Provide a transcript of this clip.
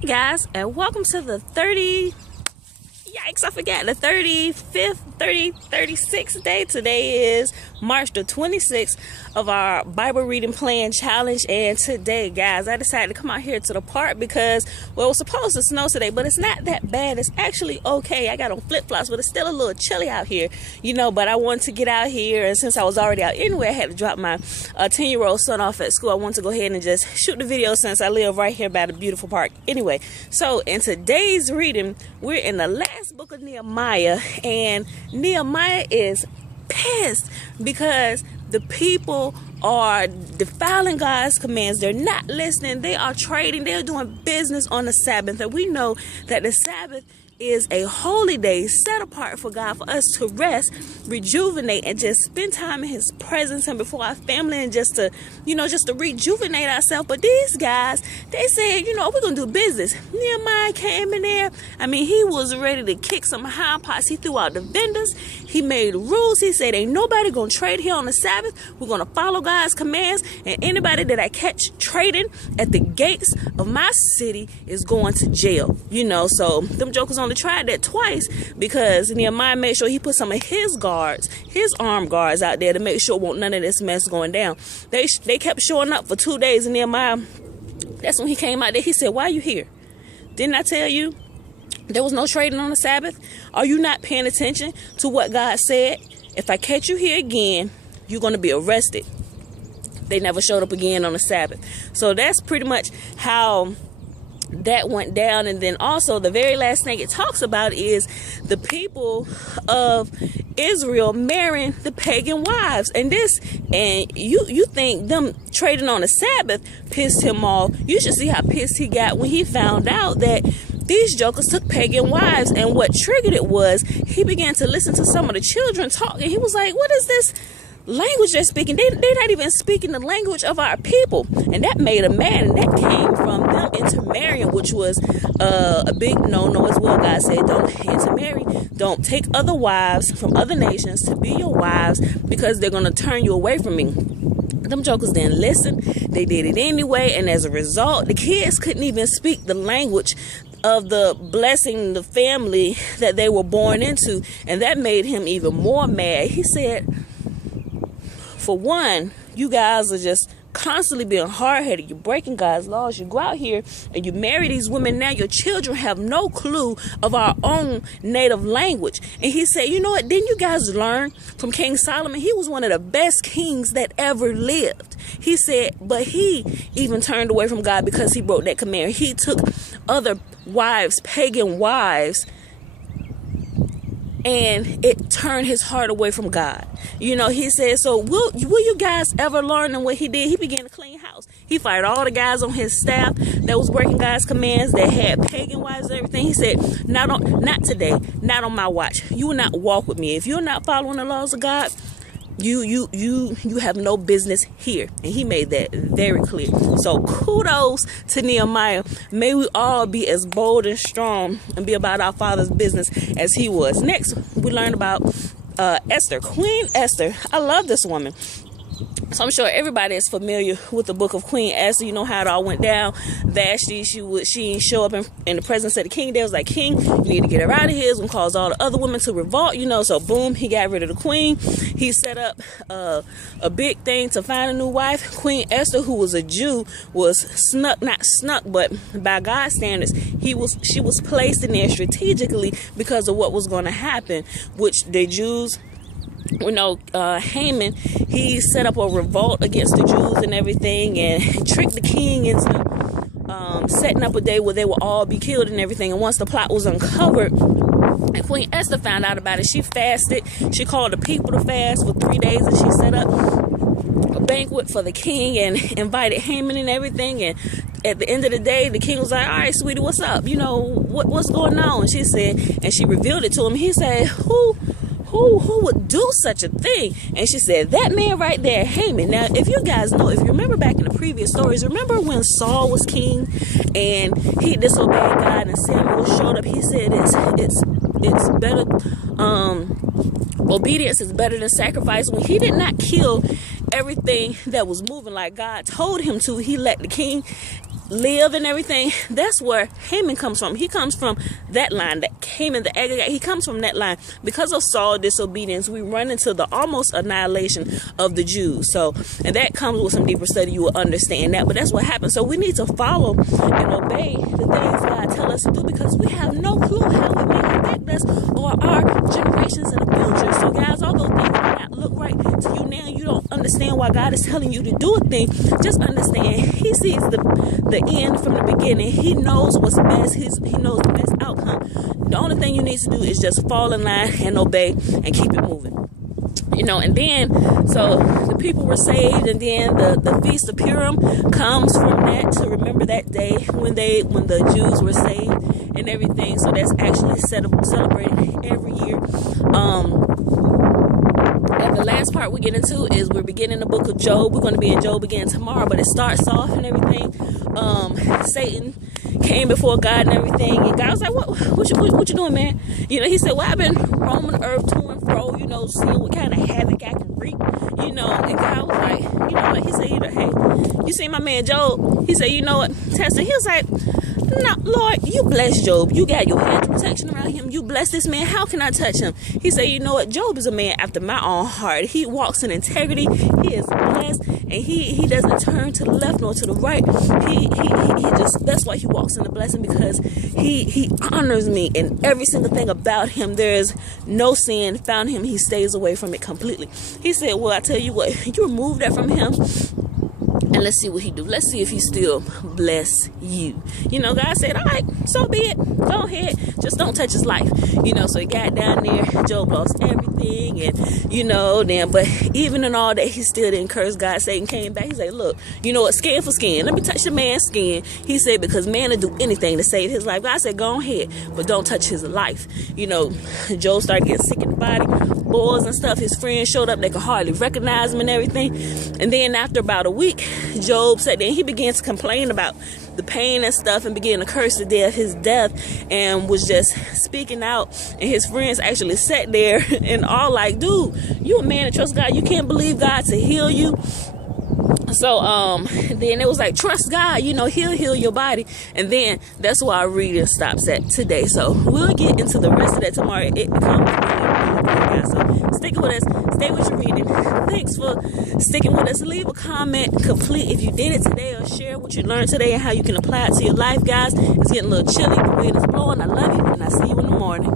Hey guys, and welcome to the 36th day. Today is March the 26th of our Bible Reading Plan Challenge. And today, guys, I decided to come out here to the park because, well, it was supposed to snow today, but it's not that bad. It's actually okay. I got on flip-flops, but it's still a little chilly out here, but I wanted to get out here. And since I was already out anyway, I had to drop my 10-year-old son off at school. I wanted to go ahead and just shoot the video since I live right here by the beautiful park. Anyway, so in today's reading, we're in the last book of Nehemiah, and Nehemiah is pissed because the people are defiling God's commands. They're not listening. They are trading. They're doing business on the Sabbath. And we know that the Sabbath is a holy day set apart for God, for us to rest, rejuvenate, and just spend time in His presence and before our family, and just to rejuvenate ourselves. But these guys, they said, we're gonna do business. Nehemiah came in there. He was ready to kick some hind parts. He threw out the vendors. He made rules. He said, ain't nobody gonna trade here on the Sabbath. We're gonna follow God's commands, and anybody that I catch trading at the gates of my city is going to jail. So them jokers only tried that twice because Nehemiah made sure he put some of his armed guards out there to make sure won't none of this mess going down. They kept showing up for 2 days, and Nehemiah, that's when he came out there. He said, why are you here? Didn't I tell you there was no trading on the Sabbath? Are you not paying attention to what God said? If I catch you here again, you're going to be arrested. They never showed up again on the Sabbath. So that's pretty much how that went down. And then also the very last thing it talks about is the people of Israel marrying the pagan wives. And you think them trading on the Sabbath pissed him off. You should see how pissed he got when he found out that these jokers took pagan wives. And what triggered it was he began to listen to some of the children talk, and he was like, what is this language they're speaking? They're not even speaking the language of our people. And that made him mad, and that came from them intermarrying, which was a big no-no as well. God said, don't intermarry, don't take other wives from other nations to be your wives, because they're going to turn you away from me. Them jokers didn't listen. They did it anyway, and as a result, the kids couldn't even speak the language of the blessing, the family that they were born into, and that made him even more mad. He said, for one, you guys are just constantly being hard-headed. You're breaking God's laws. You go out here and you marry these women. Now your children have no clue of our own native language. And he said, you know what? Didn't you guys learn from King Solomon? He was one of the best kings that ever lived. He said, but he even turned away from God because he broke that command. He took other wives, pagan wives, and it turned his heart away from God. He said, so will you guys ever learn? And what he did, he began to clean house. He fired all the guys on his staff that was breaking God's commands, that had pagan wives and everything. He said, not today, not on my watch. You will not walk with me. If you're not following the laws of God, you have no business here. And he made that very clear. So kudos to Nehemiah. May we all be as bold and strong and be about our Father's business as he was. Next, we learn about Esther, Queen Esther. I love this woman. So I'm sure everybody is familiar with the book of Queen Esther. You know how it all went down. Vashti, she didn't show up in the presence of the king. They was like, king, you need to get her out of here. It's going to cause all the other women to revolt, So boom, he got rid of the queen. He set up a big thing to find a new wife. Queen Esther, who was a Jew, was not snuck, but by God's standards, she was placed in there strategically because of what was going to happen, which the Jews, Haman, he set up a revolt against the Jews and everything, and tricked the king into setting up a day where they would all be killed and everything. And once the plot was uncovered, and Queen Esther found out about it, she fasted. She called the people to fast for 3 days, and she set up a banquet for the king and invited Haman and everything. And at the end of the day, the king was like, all right, sweetie, what's up? What's going on? And she said, and she revealed it to him. He said, who would do such a thing? And she said, that man right there, Haman. Now, if you guys know, if you remember back in the previous stories, remember when Saul was king and he disobeyed God and Samuel showed up? He said it's better, obedience is better than sacrifice. When he did not kill everything that was moving like God told him to, he let the king live and everything, that's where Haman comes from. He comes from that line, that Haman the Agagite. He comes from that line. Because of Saul's disobedience, we run into the almost annihilation of the Jews. So, and that comes with some deeper study. You will understand that. But that's what happens. So we need to follow and obey the things God tells us to do, because we have no clue how it may affect us or our generations in the future. So guys, all those things may not look right to you now. You don't understand why God is telling you to do a thing. Just understand He sees the end from the beginning. He knows what's best. He knows the best outcome. The only thing you need to do is just fall in line and obey and keep it moving. And then, so the people were saved, and then the Feast of Purim comes from that, to remember that day when the Jews were saved and everything. So that's actually celebrated every year. And the last part we get into is we're beginning the book of Job. We're going to be in Job again tomorrow, but it starts off and everything. Satan came before God and everything, and God was like, what you doing, man? He said, well, I've been roaming the earth to and fro, seeing what kind of havoc I can reap, and God was like, you know what? He said, hey, you see my man Job? He said, you know what? Testing. He was like, no, Lord, you bless Job. You got your hedge of protection around him. You bless this man. How can I touch him? He said, you know what? Job is a man after my own heart. He walks in integrity. He is blessed, and he doesn't turn to the left nor to the right. He just, that's why he walks in the blessing, because he honors me, and every single thing about him, there is no sin found him. He stays away from it completely. He said, well, I tell you what, you remove that from him, and let's see what he do. Let's see if he still bless you. God said, all right, so be it. Go ahead. Just don't touch his life. So he got down there. Job lost everything. And, but even in all that, he still didn't curse God. Satan came back. He said, look, you know what? Skin for skin. Let me touch the man's skin. He said, because man will do anything to save his life. God said, go ahead, but don't touch his life. Job started getting sick in the body, boils and stuff. His friends showed up. They could hardly recognize him and everything. And then after about a week, Job said, then he began to complain about the pain and stuff, and began to curse the day of his death, and was just speaking out. And his friends actually sat there and all like, dude, you a man that trusts God. You can't believe God to heal you. So then it was like, trust God, he'll heal your body. And then that's why our reading stops at today. So we'll get into the rest of that tomorrow. It becomes really good. So stick with us, stay with your reading. Thanks for sticking with us. Leave a comment complete if you did it today, or share what you learned today and how you can apply it to your life, guys. It's getting a little chilly, the wind is blowing. I love you, and I see you in the morning.